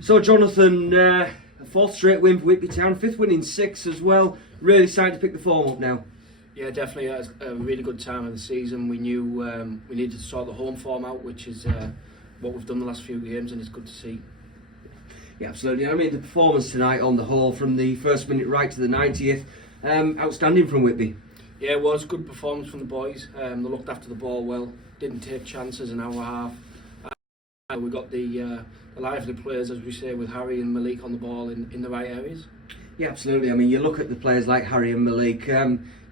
So Jonathan, a fourth straight win for Whitby Town, fifth win in six as well. Really starting to pick the form up now. Yeah, definitely a really good time of the season. We knew we needed to sort the home form out, which is what we've done the last few games, and it's good to see. Yeah, absolutely. I mean, the performance tonight on the whole, from the first minute right to the 90th, outstanding from Whitby. Yeah, it was good performance from the boys. They looked after the ball well, didn't take chances an hour and a half. We got the lively players, as we say, with Harry and Malik on the ball in the right areas. Yeah, absolutely. I mean, you look at the players like Harry and Malik,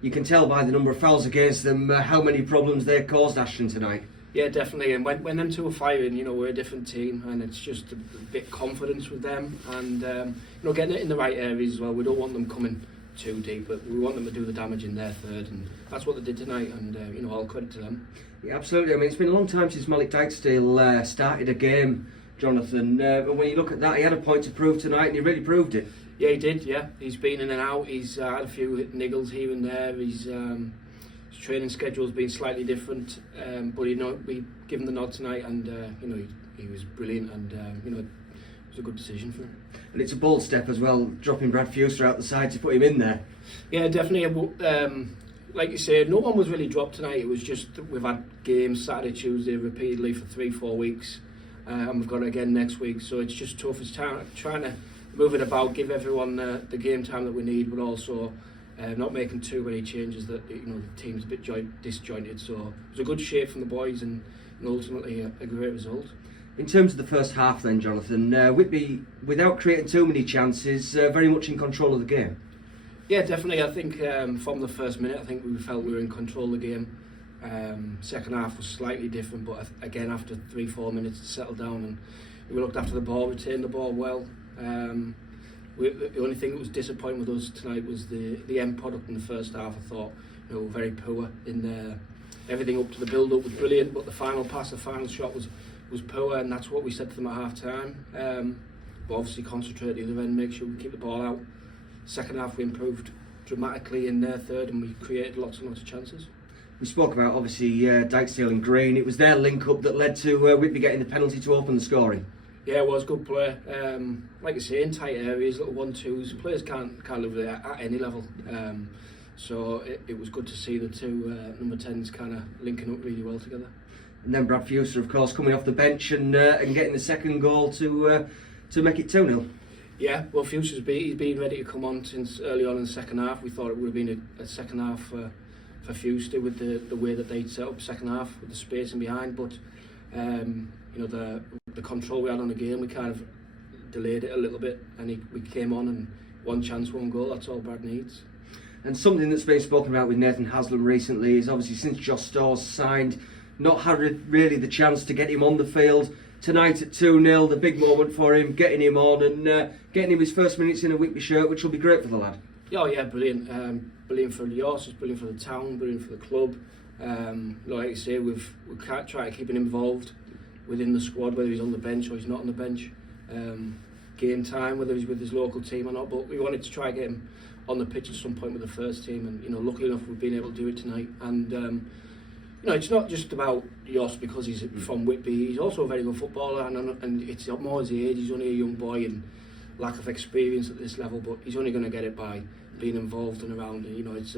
you can tell by the number of fouls against them how many problems they caused Ashton tonight. Yeah, definitely. And when them two are firing, we're a different team, and it's just a bit of confidence with them, and getting it in the right areas as well. We don't want them coming too deep, but we want them to do the damage in their third, and that's what they did tonight, and all credit to them. Yeah, absolutely. I mean, it's been a long time since Malik Dykesdale started a game, Jonathan, and when you look at that, he had a point to prove tonight, and he really proved it. Yeah, he did. Yeah, he's been in and out. He's had a few niggles here and there. His training schedule's been slightly different, but we give him the nod tonight, and he was brilliant, and it was a good decision for him. And it's a bold step as well, dropping Brad Fuster out the side to put him in there. Yeah, definitely. Like you said, no one was really dropped tonight. It was just we've had games Saturday, Tuesday repeatedly for 3-4 weeks, and we've got it again next week. So it's just tough. It's trying to move it about, give everyone the game time that we need, but also not making too many changes that the team's a bit disjointed. So it was a good shape from the boys, and ultimately a great result. In terms of the first half then, Jonathan, Whitby, without creating too many chances, very much in control of the game. Yeah, definitely. I think from the first minute, I think we felt we were in control of the game. Second half was slightly different, but again, after 3-4 minutes, it settled down, and we looked after the ball, retained the ball well. The only thing that was disappointing with us tonight was the end product in the first half. I thought very poor in there. Everything up to the build-up was brilliant, but the final pass, the final shot was poor, and that's what we said to them at half-time. But obviously concentrate at the other end, make sure we keep the ball out. Second half we improved dramatically in their third, and we created lots and lots of chances. We spoke about obviously Dykesdale and Green. It was their link-up that led to Whitby getting the penalty to open the scoring. Yeah, it was good play. Like I say, in tight areas, little 1-2s, players can't live there at any level. So it was good to see the two number 10s kind of linking up really well together. And then Brad Fuster, of course, coming off the bench and getting the second goal to make it 2-0. Yeah, well, Fuster's been ready to come on since early on in the second half. We thought it would have been a second half for Fuster with the way that they'd set up second half with the spacing behind, but the control we had on the game, we kind of delayed it a little bit, and we came on, and one chance, one goal, that's all Brad needs. And something that's been spoken about with Nathan Haslam recently is obviously since Josh Storrs signed, not had really the chance to get him on the field. Tonight at 2-0, the big moment for him, getting him on and getting him his first minutes in a Whitby shirt, which will be great for the lad. Oh yeah, brilliant. Brilliant for the horses, brilliant for the town, brilliant for the club. Like I say, we've tried to keep him involved within the squad, whether he's on the bench or he's not on the bench. Game time, whether he's with his local team or not, but we wanted to try to get him on the pitch at some point with the first team, and luckily enough we've been able to do it tonight. And it's not just about Jos because he's from Whitby. He's also a very good footballer, and it's more his age. He's only a young boy and lack of experience at this level, but he's only going to get it by being involved and around. And, it's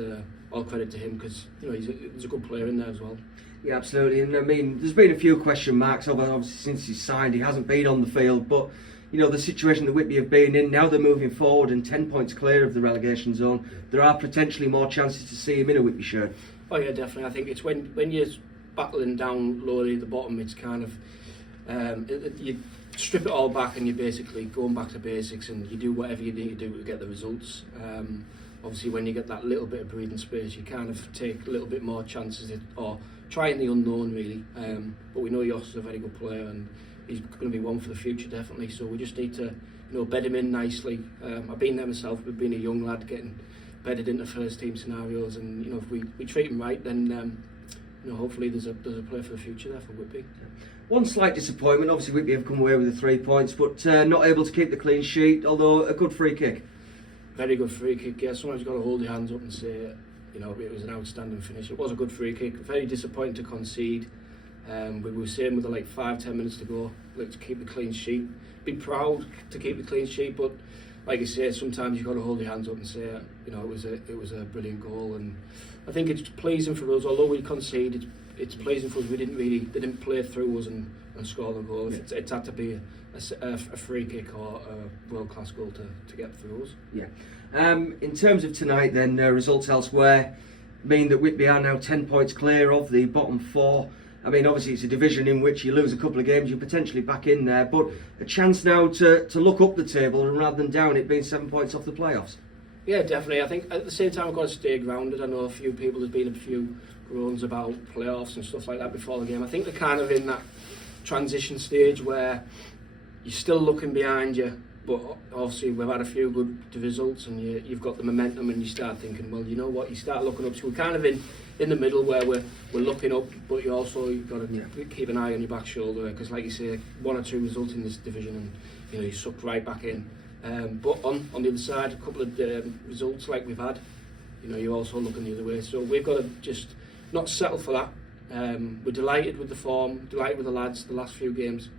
all credit to him because he's a good player in there as well. Yeah, absolutely. And I mean, there's been a few question marks obviously since he's signed. He hasn't been on the field, but the situation that Whitby have been in, now they're moving forward and 10 points clear of the relegation zone. There are potentially more chances to see him in a Whitby shirt. Oh yeah, definitely. I think it's when you're battling down lowly at the bottom, it's kind of you strip it all back and you're basically going back to basics, and you do whatever you need to do to get the results. Obviously when you get that little bit of breathing space, you kind of take a little bit more chances or try the unknown really. But we know Jos is a very good player, and he's going to be one for the future definitely. So we just need to bed him in nicely. I've been there myself, but being a young lad getting bedded into first team scenarios, and if we treat him right, then hopefully there's a play for the future there for Whitby. One slight disappointment, obviously Whitby have come away with the 3 points, but not able to keep the clean sheet, although a good free kick. Very good free kick, yeah. Sometimes you've got to hold your hands up and say, it was an outstanding finish. It was a good free kick, very disappointing to concede. We were saying with like 5-10 minutes to go, like, to keep the clean sheet. Be proud to keep the clean sheet, but like I say, sometimes you've got to hold your hands up and say, you know, it was a brilliant goal. And I think it's pleasing for us, although we conceded, it's pleasing for us. They didn't play through us and score the goal. Yeah. It's had to be a free kick or a world class goal to get through us. Yeah. In terms of tonight, then results elsewhere mean that Whitby are now 10 points clear of the bottom 4. I mean, obviously it's a division in which you lose a couple of games, you're potentially back in there, but a chance now to look up the table and rather than down, it being 7 points off the playoffs. Yeah, definitely. I think at the same time I've got to stay grounded. I know a few people, there's been a few groans about playoffs and stuff like that before the game. I think they're kind of in that transition stage where you're still looking behind you, but obviously we've had a few good results and you've got the momentum and you start thinking, well, you know what, you start looking up. So we're kind of in the middle where we're looking up, but you've got to keep an eye on your back shoulder, because like you say, 1 or 2 results in this division and you know you're sucked right back in. But on the other side, a couple of results like we've had, you know, you're also looking the other way. So we've got to just not settle for that. We're delighted with the form, delighted with the lads. The last few games,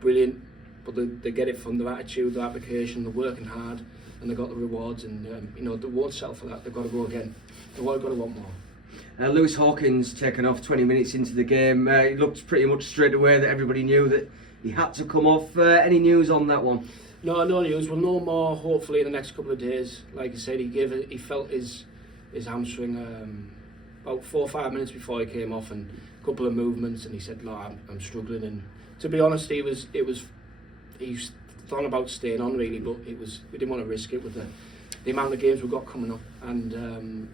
brilliant. But they get it from their attitude, their application, they're working hard, and they got the rewards. And you know, they won't settle for that. They've got to go again. They've got to want more. Lewis Hawkins taken off 20 minutes into the game. It looked pretty much straight away that everybody knew that he had to come off. Any news on that one? No news. We'll know more hopefully in the next couple of days. Like I said, he felt his hamstring about 4 or 5 minutes before he came off, and a couple of movements, and he said, "No, I'm struggling." And to be honest, he's thought about staying on really, but we didn't want to risk it with the amount of games we've got coming up. And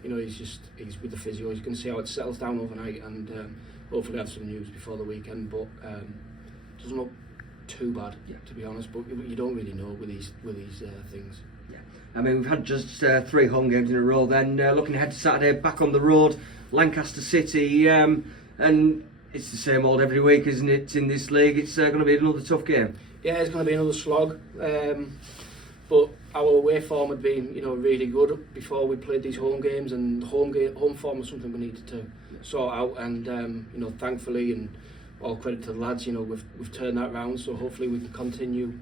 you know, he's with the physio. He's going to see how it settles down overnight, and hopefully have some news before the weekend. But doesn't look too bad, to be honest, but you don't really know with these things. Yeah, I mean, we've had just 3 home games in a row. Then looking ahead to Saturday, back on the road, Lancaster City, and it's the same old every week, isn't it? In this league, it's going to be another tough game. Yeah, it's going to be another slog. But our away form had been, you know, really good before we played these home games, and home form was something we needed to sort out. And you know, thankfully, and all credit to the lads, you know, we've turned that round. So hopefully we can continue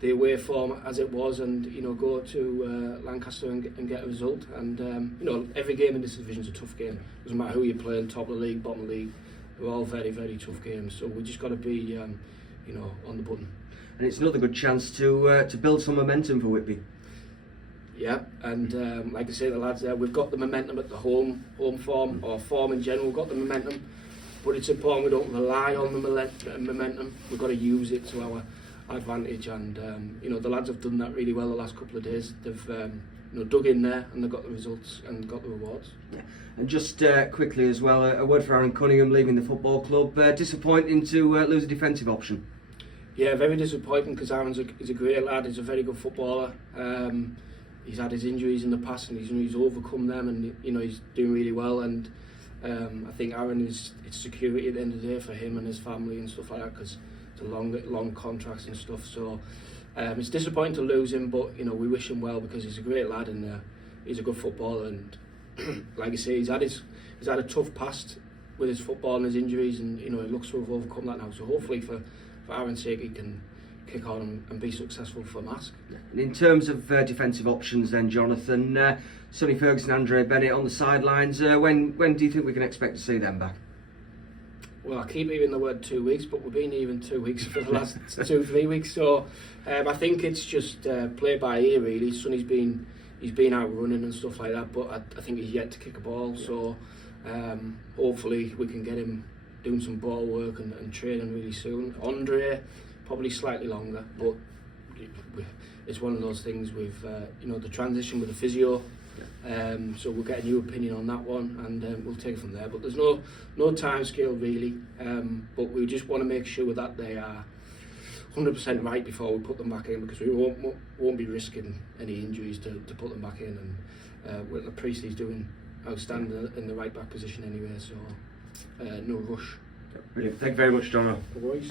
the away form as it was, and you know, go to Lancaster and get a result. And you know, every game in this division is a tough game. Doesn't matter who you're playing, top of the league, bottom of the league. They're all very, very tough games. So we just got to be, you know, on the button. And it's another good chance to build some momentum for Whitby. Yeah, and like I say, the lads there, we've got the momentum at the home form, or form in general. We've got the momentum, but it's important we don't rely on the momentum. We've got to use it to our advantage, and you know, the lads have done that really well the last couple of days. They've you know, dug in there, and they've got the results and got the rewards. Yeah. And just quickly as well, a word for Aaron Cunningham leaving the football club. Disappointing to lose a defensive option. Yeah, very disappointing, because Aaron's he's a great lad. He's a very good footballer. He's had his injuries in the past, and he's overcome them, and you know, he's doing really well. And I think Aaron it's security at the end of the day for him and his family and stuff like that, because it's a long contracts and stuff. So it's disappointing to lose him, but you know, we wish him well, because he's a great lad and he's a good footballer. And like I say, he's had a tough past with his football and his injuries, and you know, he looks to have overcome that now. So hopefully for Aaron's sake, he can kick on and be successful for Mask. And in terms of defensive options then, Jonathan, Sonny Ferguson, Andre Bennett on the sidelines, when do you think we can expect to see them back? Well, I keep hearing the word 2 weeks, but we've been even 2 weeks for the last 2-3 weeks. So I think it's just play by ear really. Sonny's been out running and stuff like that, but I think he's yet to kick a ball. So hopefully we can get him doing some ball work and training really soon. Andre, probably slightly longer, but it's one of those things with you know, the transition with the physio. So we'll get a new opinion on that one, and we'll take it from there. But there's no time scale really, but we just want to make sure that they are 100% right before we put them back in, because we won't be risking any injuries to put them back in. And the Priestley's doing outstanding in the right back position anyway, so no rush. Brilliant. Thank you very much, John. No worries.